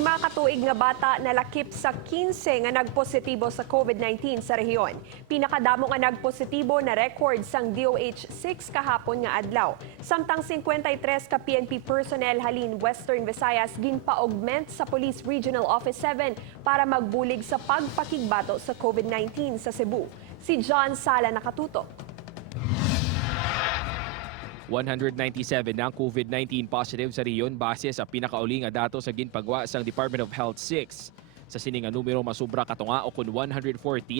Lima ka tuig nga bata nalakip sa 15 nga nagpositibo sa COVID-19 sa rehiyon. Pinakadamo nga nagpositibo na record sang DOH-6 kahapon nga adlaw. Samtang 53 ka PNP personnel halin Western Visayas ginpa-augment sa Police Regional Office 7 para magbulig sa pagpakigbato sa COVID-19 sa Cebu. Si John Sala nakatutok. 197 na ang COVID-19 positive sa riyon base sa pinakauli nga datos sa ginpagwa sang Department of Health 6. Sa sini nga numero masubra katunga o kun 114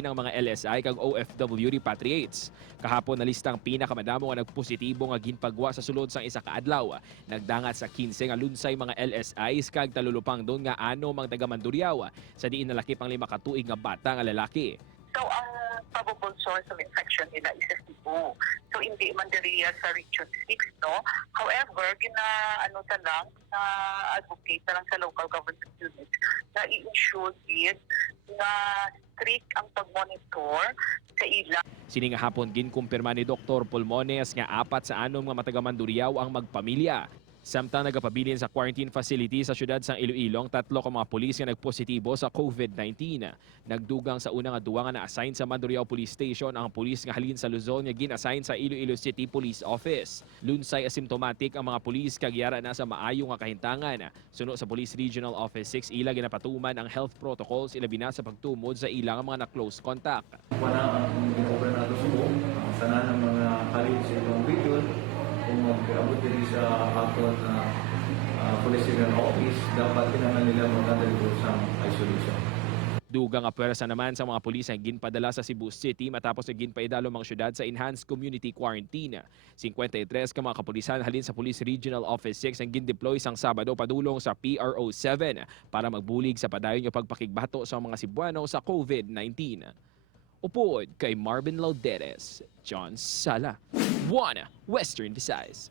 ang mga LSI kag OFW repatriates. Kahapon na listang pinakamadamo nga nagpositibo nga ginpagwa sa sulod sang isa ka adlaw. Nagdangat sa 15 nga lunsay mga LSIs kag talulupang doon nga ano mang taga Mandurriao sa diin nalakip ang 5 ka tuig nga bata nga lalaki. So, ang probable source of infection nila is sa Cebu. So, hindi Mandaria sa Region 6, no? However, advocate na lang sa local government units na i-ensure din na strict ang pag-monitor sa ilang. Sini nga hapon ginkumpirma ni Dr. Pulmones nga 4 sa 6 nga mataga Mandurriao ang magpamilya. Samtang nagapabilin sa quarantine facility sa syudad sang Iloilo, 3 ka mga pulis nga nagpositibo sa COVID-19. Nagdugang sa una nga duwa nga na-assign sa Mandurriao Police Station ang pulis nga halin sa Luzon nga gin-assign sa Iloilo City Police Office. Lunsay asymptomatic ang mga pulis kag yara na sa maayo nga kahintangan. Suno sa Police Regional Office 6 ila ginapatuman ang health protocols ilabi na sa pagtumod sa ilang mga na-close contact. Wala ang ginobra nato Cebu, ang tanan ng mga halin sa ibang region. Kung mag-abot din sa aton Police Regional Office, dapat kailangan nila magkandalito sa isolation. Dugang apwersa naman sa mga pulis ang ginpadala sa Cebu City matapos na ginpaidalo mga syudad sa Enhanced Community Quarantine. 53 ka mga kapulisan halin sa Police Regional Office 6 ang gindeploy sang Sabado padulong sa PRO 7 para magbulig sa padayon yung pagpakigbato sa mga Cebuano sa COVID-19. Upod kay Marvin Lauderes, John Sala, Western Visayas.